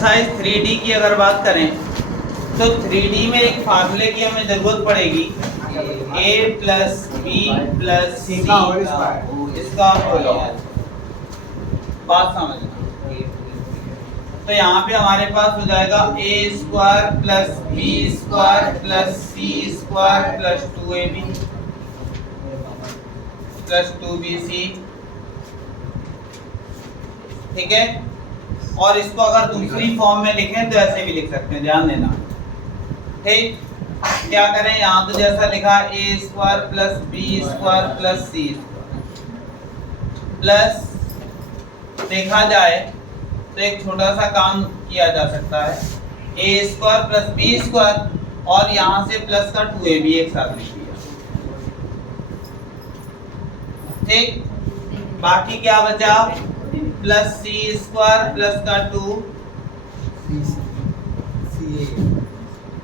Exercise 3D की अगर बात करें तो 3D में एक फार्मूले की हमें जरूरत पड़ेगी a प्लस बी प्लस सी इसका होल स्क्वायर। बात समझना, तो यहाँ पे हमारे पास हो जाएगा a square plus B square plus C square plus 2ab plus 2bc। ठीक है, और इसको अगर दूसरी फॉर्म में लिखें तो ऐसे भी लिख सकते हैं, ध्यान देना। ठीक, क्या करें, यहाँ तो जैसा लिखा a square plus B square plus C plus, देखा जाए तो एक छोटा सा काम किया जा सकता है, a square plus B square और यहाँ से प्लस का 2ab एक साथ लिख दिया। ठीक, बाकी क्या बचा, प्लस सी स्क्वायर प्लस का 2।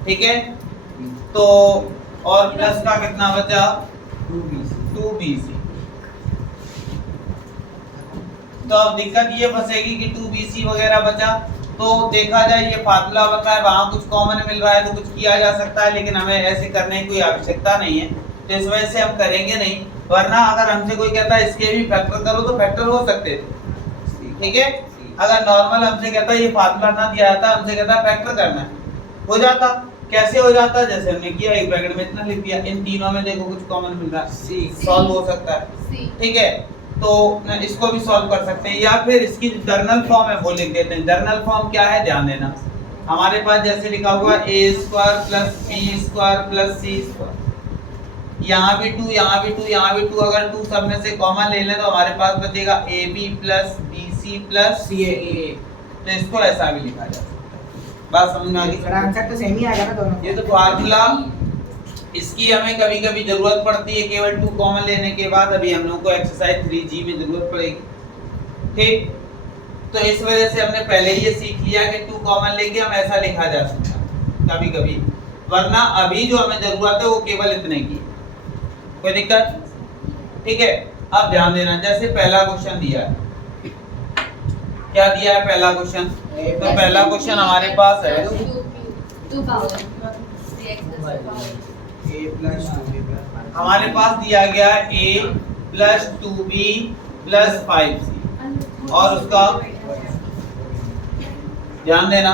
ठीक है, तो और प्लस का कितना बचा, 2bc। तो अब दिक्कत ये फंसेगी कि 2bc वगैरह बचा, तो देखा जाए ये फार्मूला बता है, वहां कुछ कॉमन मिल रहा है तो कुछ किया जा सकता है, लेकिन हमें ऐसे करने की कोई आवश्यकता नहीं है, तो इस वजह से हम करेंगे नहीं। वरना अगर हमसे कोई कहता है इसके भी फैक्टर करो तो फैक्टर हो सकते थे। ठीक है, अगर नॉर्मल हमसे कहता है ये फार्मूला ना दिया जाता, हमसे कहता है फैक्टर करना है, हो जाता। कैसे हो जाता, जैसे हमने किया, एक ब्रैकेट में इतना लिख दिया, इन तीनों में देखो कुछ कॉमन मिल रहा है, सॉल्व हो सकता है। ठीक है, तो इसको भी सॉल्व कर सकते हैं, या फिर इसकी जर्नल फॉर्म है वो लिख देते हैं। जर्नल फॉर्म क्या है, ध्यान देना, हमारे पास जैसे लिखा हुआ a square plus B square plus C square, यहाँ भी 2, यहाँ भी 2, यहाँ भी 2, अगर 2 सब में से कॉमन ले लें तो हमारे पास बचेगा ab plus bc plus ca। तो इसको ऐसा भी लिखा जा सकता है। बात समझ में आ गई? आंसर तो सेम ही आएगा ना दोनों। ये तो फार्मूला, इसकी हमें कभी कभी जरूरत पड़ती है केवल 2 कॉमन लेने के बाद। अभी हम लोग को एक्सरसाइज 3G में जरूरत पड़ेगी। ठीक, तो इस वजह से हमने पहले ही ये सीख लिया कि 2 कॉमन लेके हम ऐसा लिखा जा सकता है कभी कभी, वरना अभी जो हमें जरूरत है वो केवल इतने की। कोई दिक्कत? ठीक है, अब ध्यान देना, जैसे पहला क्वेश्चन दिया है, क्या दिया है पहला क्वेश्चन, तो पहला क्वेश्चन हमारे पास है हमारे पास दिया गया है a plus 2b plus 5c, और उसका ध्यान देना,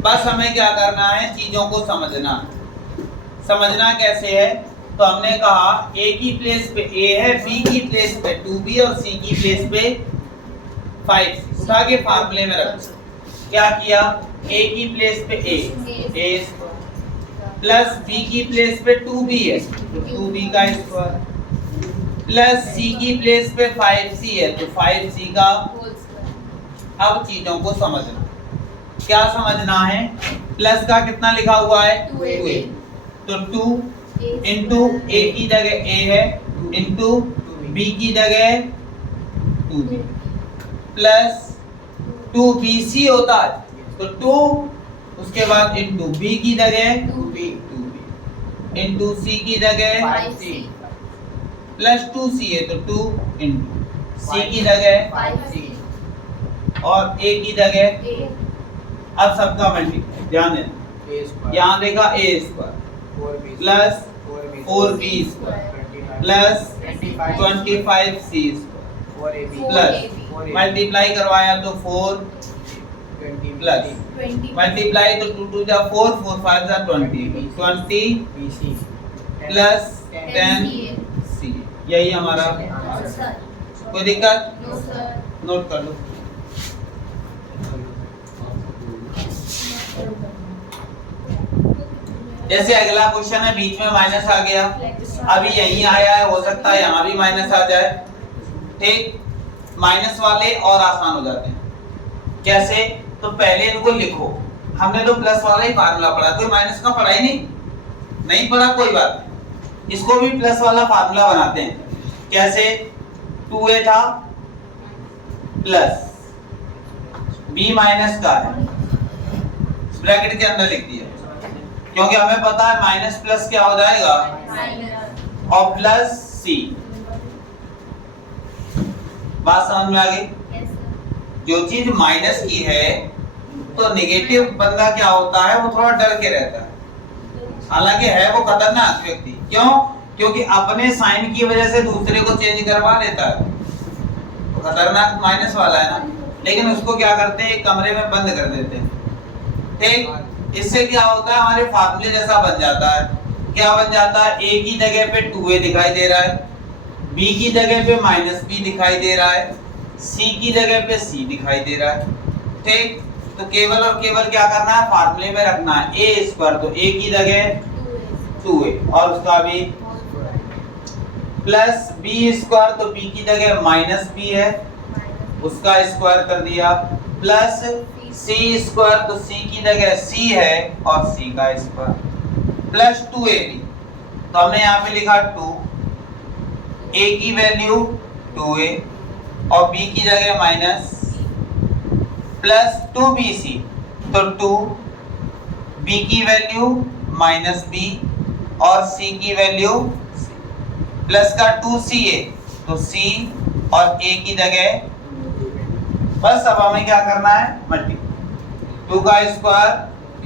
बस हमें क्या करना है, चीजों को समझना। समझना कैसे है, तो हमने कहा a की प्लेस पे a है, b की प्लेस पे 2b और c की प्लेस पे 5c, उठा के फार्मूले में रख। क्या किया, a की प्लेस पे a प्लस b की प्लेस पे 2b है तो 2b का स्क्वायर, प्लस c की प्लेस पे 5c है तो 5c का। अब चीजों को समझना, क्या समझना है, प्लस का कितना लिखा हुआ है 2a, तो 2 इंटू a की जगह a है, इंटू b की जगह 2b, प्लस 2bc होता है तो 2, उसके बाद इंटू b की जगह 2b, इंटू c की जगह 5c, प्लस 2c है तो 2 इंटू c की जगह 5c और a की जगह। अब सबका मल्टीप्लाई, ध्यान देना, यहाँ देखा a square plus 4b square plus 25c square plus multiply करवाया तो 4 प्लस मल्टीप्लाई तो 2 2 जा 4 4 5 जा 20 bc प्लस 10c, यही हमारा। कोई दिक्कत? नोट कर लो। जैसे अगला क्वेश्चन है, बीच में माइनस आ गया, अभी यहीं आया है, हो सकता है यहाँ भी माइनस आ जाए। ठीक, माइनस वाले और आसान हो जाते हैं। कैसे, तो पहले इनको लिखो, हमने तो प्लस वाला ही फार्मूला पढ़ा, कोई माइनस का पढ़ा ही नहीं पढ़ा, कोई बात नहीं, इसको भी प्लस वाला फार्मूला बनाते हैं। कैसे, 2a था प्लस b माइनस का है, ब्रैकेट के अंदर लिख दिया, क्योंकि हमें पता है माइनस प्लस क्या हो जाएगा, और प्लस c। बात समझ में आ गई? जो चीज माइनस की है तो तो नेगेटिव बंदा क्या होता है, वो थोड़ा डर के रहता है, हालांकि है वो खतरनाक व्यक्ति। क्यों? क्योंकि अपने साइन की वजह से दूसरे को चेंज करवा लेता है, तो खतरनाक माइनस वाला है ना। लेकिन उसको क्या करते हैं, एक कमरे में बंद कर देते हैं। ठीक, इससे क्या होता है, हमारे फार्मूले जैसा बन जाता है। क्या बन जाता है, a की जगह पे 2a दिखाई दे रहा है, b की जगह पे -b दिखाई दे रहा है, c की जगह पे c दिखाई दे रहा है। ठीक, तो केवल और केवल क्या करना है, फार्मूले में रखना है a स्क्वायर, तो a की जगह 2a और उसका भी प्लस b स्क्वायर, तो b की जगह -b है, उसका स्क्वायर कर दिया, प्लस c स्क्वायर, तो c की जगह c है और c का स्क्वायर, प्लस 2ab। तो हमने यहाँ पे लिखा 2, a की वैल्यू 2a और b की जगह माइनस, प्लस 2bc, तो 2, b की वैल्यू -b और c की वैल्यू c, प्लस का 2ca, तो c और a की जगह, बस अब हमें क्या करना है, मल्टीप्लाई। 2 का स्क्वायर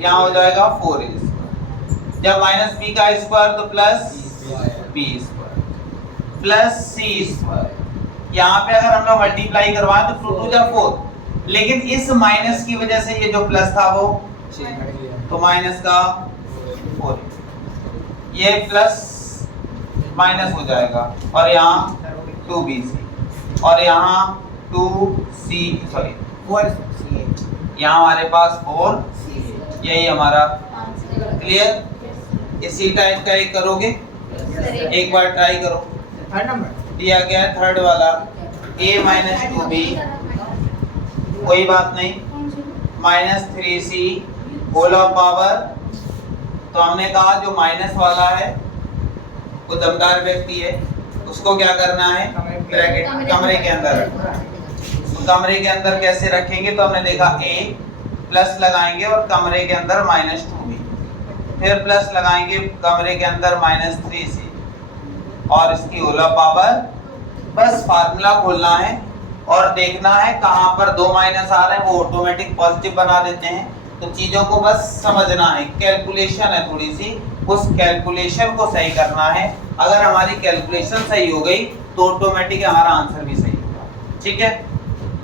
यहाँ हो जाएगा 4a स्क्वायर, जब -b का स्क्वायर तो plus b square plus c square. यहाँ पे अगर हम लोग मल्टीप्लाई करवाएं तो 2 2 4, लेकिन इस माइनस की वजह से ये जो प्लस था वो तो माइनस का 4, ये प्लस माइनस हो जाएगा, और यहाँ 2bc और यहाँ 2c, सॉरी 4c, यहाँ हमारे पास 4, यही हमारा क्लियर। इसी टाइप का एक करोगे, एक बार ट्राई करो। थर्ड नंबर दिया गया है थर्ड वाला, a - 2b, कोई बात नहीं, -3c होल ऑफ पावर। तो हमने कहा जो माइनस वाला है वो दमदार व्यक्ति है, उसको क्या करना है, ब्रैकेट कमरे के अंदर रखना है। तो कमरे के अंदर कैसे रखेंगे, तो हमने देखा a प्लस लगाएंगे और कमरे के अंदर -2b, फिर प्लस लगाएंगे कमरे के अंदर -3c और इसकी होल ऑफ पावर। बस फार्मूला खोलना है और देखना है कहाँ पर दो माइनस आ रहे हैं, वो ऑटोमेटिक पॉजिटिव बना देते हैं। तो चीजों को बस समझना है, कैलकुलेशन है थोड़ी सी, उस कैलकुलेशन को सही करना है। अगर हमारी कैलकुलेशन सही हो गई तो ऑटोमेटिक हमारा आंसर भी सही होगा। ठीक है,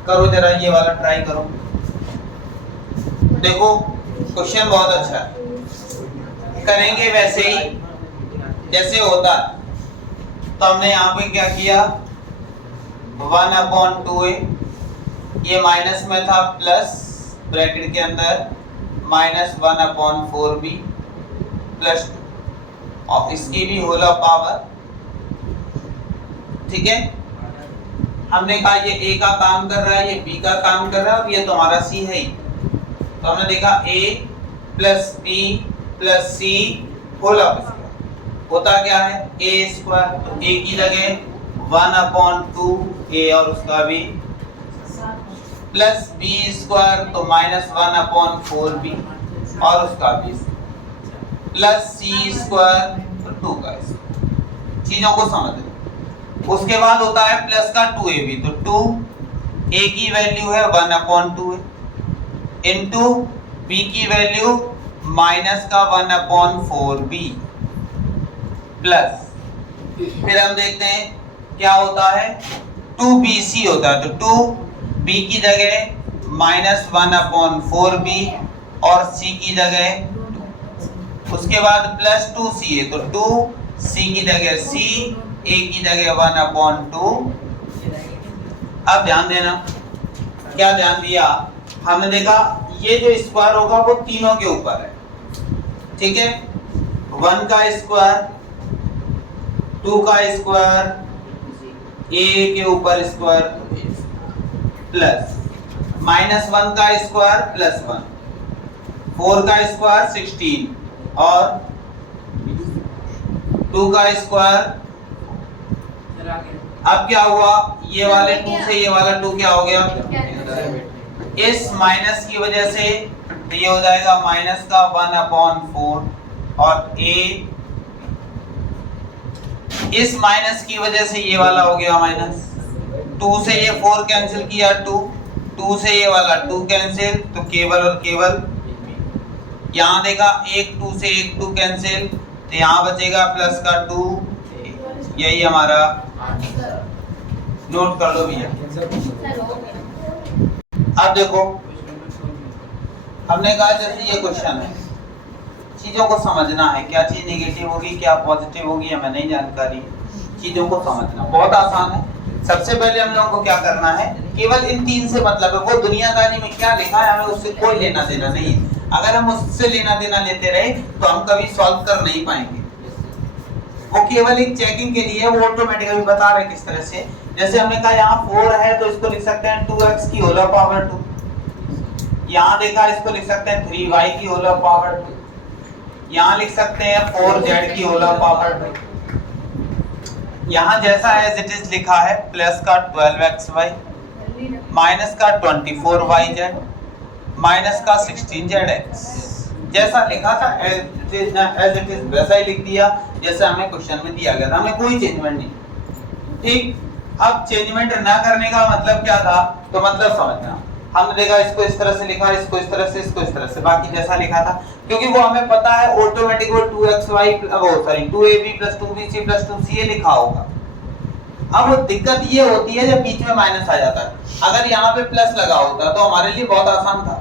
करो जरा ये वाला ट्राई करो। देखो क्वेश्चन बहुत अच्छा है, करेंगे वैसे ही जैसे होता है। तो हमने यहाँ पे क्या किया, 1/2a, ये माइनस में था, प्लस ब्रैकेट के अंदर -1/4b प्लस 2 और इसकी भी होल ऑफ पावर। ठीक है, हमने कहा ये a का काम कर रहा है, ये b का काम कर रहा है और ये तो हमारा c है ही। तो हमने देखा a plus b plus c whole of, होता क्या है a स्क्वायर, तो a की जगह 1/2a और उसका भी, प्लस b स्क्वायर तो -1/4b और उसका भी, प्लस c स्क्वायर तो 2 का स्क्वायर। चीजों को समझ लो। उसके बाद होता है प्लस का 2ab, तो 2a की वैल्यू है 1/2 इनटू b की वैल्यू माइनस का 1/4b प्लस, फिर हम देखते हैं क्या होता है, 2bc होता है, तो 2b की जगह -1/4b और c की जगह 2। उसके बाद प्लस 2c है, तो 2c की जगह c, a की जगह 1/2। अब ध्यान देना, क्या ध्यान दिया, हमने देखा ये जो स्क्वायर होगा वो तीनों के ऊपर है। ठीक है, 1 का स्क्वायर, 2 का स्क्वायर, a के ऊपर स्क्वायर, प्लस -1 का स्क्वायर प्लस 1, 4 का स्क्वायर 16 और 2 का स्क्वायर। अब क्या हुआ, ये वाले 2 से ये वाला 2 क्या हो गया, इस माइनस की वजह से तो ये हो जाएगा माइनस का 1/4 और a, इस माइनस की वजह से ये वाला हो गया माइनस, 2 से ये 4 कैंसिल किया 2, 2 से ये वाला 2 कैंसिल, तो केवल और केवल यहाँ देखा 1 2 से 1 2 कैंसिल, तो यहाँ बचेगा प्लस का 2, यही हमारा नोट कर लो भैया। अब देखो हमने कहा जैसे ये क्वेश्चन है, चीजों को समझना है, क्या चीज नेगेटिव होगी क्या पॉजिटिव होगी हमें नहीं जानकारी, चीजों को समझना बहुत आसान है। सबसे पहले हम लोगों को क्या करना है, केवल इन 3 से मतलब है, वो दुनियादारी में क्या लिखा है हमें उससे कोई लेना देना नहीं है। अगर हम उससे लेना देना लेते रहे तो हम कभी सॉल्व कर नहीं पाएंगे। वो केवल एक चेकिंग के लिए, वो ऑटोमेटिकली बता रहे किस तरह से। जैसे हमने कहा यहाँ 4 है तो इसको लिख सकते हैं 2x की होल पावर 2, यहाँ देखा इसको लिख सकते हैं 3y की होल पावर 2, यहाँ लिख सकते हैं 4z की होल पावर 2, यहाँ जैसा एज इट इज लिखा है प्लस का 12xy माइनस का 24yz माइनस का 16zx, जैसा लिखा था एज इट इज वैसा ही लिख दिया जैसे हमें क्वेश्चन में दिया गया था, हमें कोई चेंजमेंट नहीं। ठीक, अब चेंजमेंट ना करने का मतलब क्या था, तो मतलब समझना, हमने देखा इसको इस तरह से लिखा, इसको इस तरह से, इसको इस तरह से, बाकी जैसा लिखा था, क्योंकि वो हमें पता है ऑटोमेटिक वो 2xy 2ab 2bc 2ca लिखा होगा। अब वो दिक्कत ये होती है जब बीच में माइनस आ जाता है। अगर यहाँ पे प्लस लगा होता तो हमारे लिए बहुत आसान था।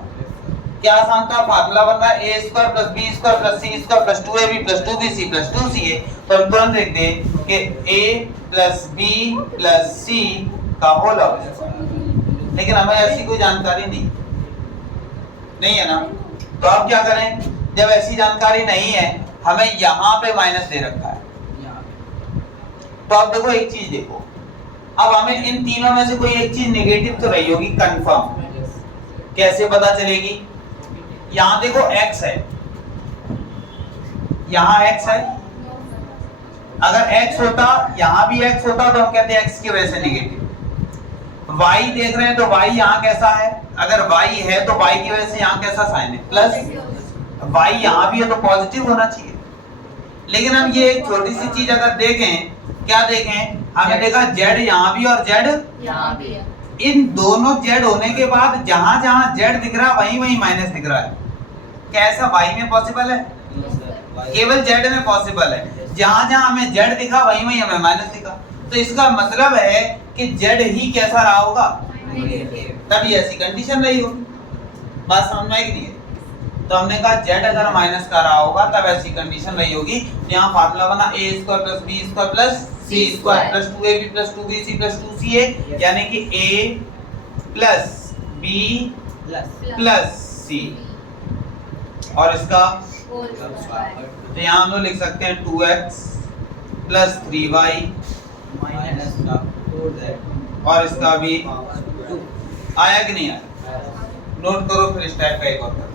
क्या आसान था, फार्मूला बनना a square plus b square plus c square plus 2ab plus 2bc plus 2ca, तो हम तुरंत लिख दें कि a plus b plus c का होल स्क्वायर। लेकिन हमें ऐसी कोई जानकारी नहीं है ना, तो अब क्या करें, जब ऐसी जानकारी नहीं है, हमें यहाँ पे माइनस दे रखा है, तो अब देखो एक चीज देखो, अब हमें इन तीनों में से कोई एक चीज नेगेटिव तो रही होगी कंफर्म, कैसे पता चलेगी, यहाँ देखो x है, यहाँ x है, अगर x होता यहाँ भी x होता तो हम कहते हैं x की वजह से नेगेटिव। y देख रहे हैं तो y यहाँ कैसा है, अगर y है तो y की वजह से यहाँ कैसा साइन है प्लस, y यहाँ भी है तो पॉजिटिव होना चाहिए। लेकिन हम ये एक छोटी सी चीज अगर देखें, क्या देखें, हमने देखा z यहाँ भी और z यहाँ भी है, इन दोनों z होने के बाद जहां जहां z दिख रहा है वहीं वहीं माइनस दिख रहा है। क्या ऐसा y में पॉसिबल है? केवल z में पॉसिबल है, जहां जहां हमें z दिखा वहीं वहीं हमें माइनस दिखा, तो इसका मतलब है कि z ही कैसा रहा होगा, तभी ऐसी कंडीशन रही होगी। बात समझ में आई कि नहीं है? तो हमने कहा z अगर माइनस का रहा होगा तब ऐसी कंडीशन रही होगी। यहाँ फार्मूला बना a square plus b square plus c square plus 2ab plus 2bc plus 2ca, यानी कि a plus b plus c, और इसका तो यहाँ हम लोग लिख सकते हैं 2x प्लस 3y माइनस का 4z, और इसका भी आया कि नहीं आया, नोट करो फिर इस टाइप का एक और करना।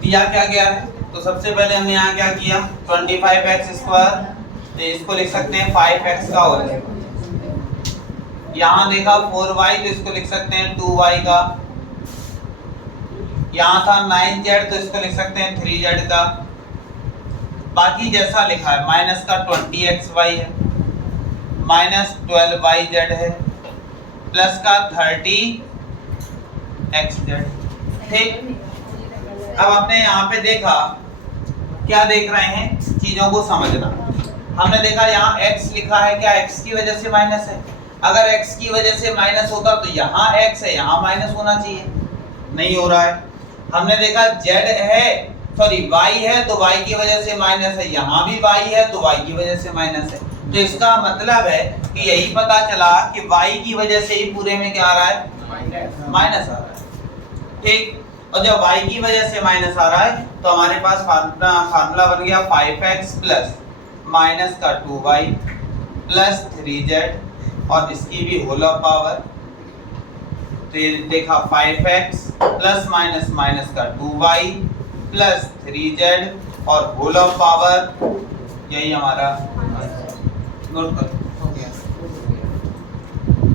दिया क्या गया है, तो सबसे पहले हमने यहाँ क्या किया, 25x स्क्वायर, तो इसको लिख सकते हैं 5x का होल स्क्वायर। यहाँ देखा 4y, तो इसको लिख सकते हैं 2y का। यहाँ था 9z, तो इसको लिख सकते हैं 3z का। बाकी जैसा लिखा है, माइनस का 20xy है, माइनस 12yz है, प्लस का 30xz। ठीक, अब हमने यहाँ पे देखा, क्या देख रहे हैं, चीजों को समझना। हमने देखा यहाँ x लिखा है, क्या x की वजह से माइनस है, अगर x की वजह से माइनस होता तो यहाँ x है, यहाँ माइनस होना चाहिए, नहीं हो रहा है। हमने देखा z है, सॉरी y है, तो y की वजह से माइनस है, यहाँ भी y है तो y की वजह से माइनस है। तो इसका मतलब है कि यही पता चला कि y की वजह से ही पूरे में क्या आ रहा है, माइनस आ रहा है। ठीक, और जब y की वजह से माइनस आ रहा है तो हमारे पास फार्मूला बन गया 5x प्लस माइनस का 2y प्लस 3z, और इसकी भी होल पावर। तो ये देखा 5x प्लस माइनस माइनस का 2y प्लस 3z और होल पावर, यही हमारा नोट कर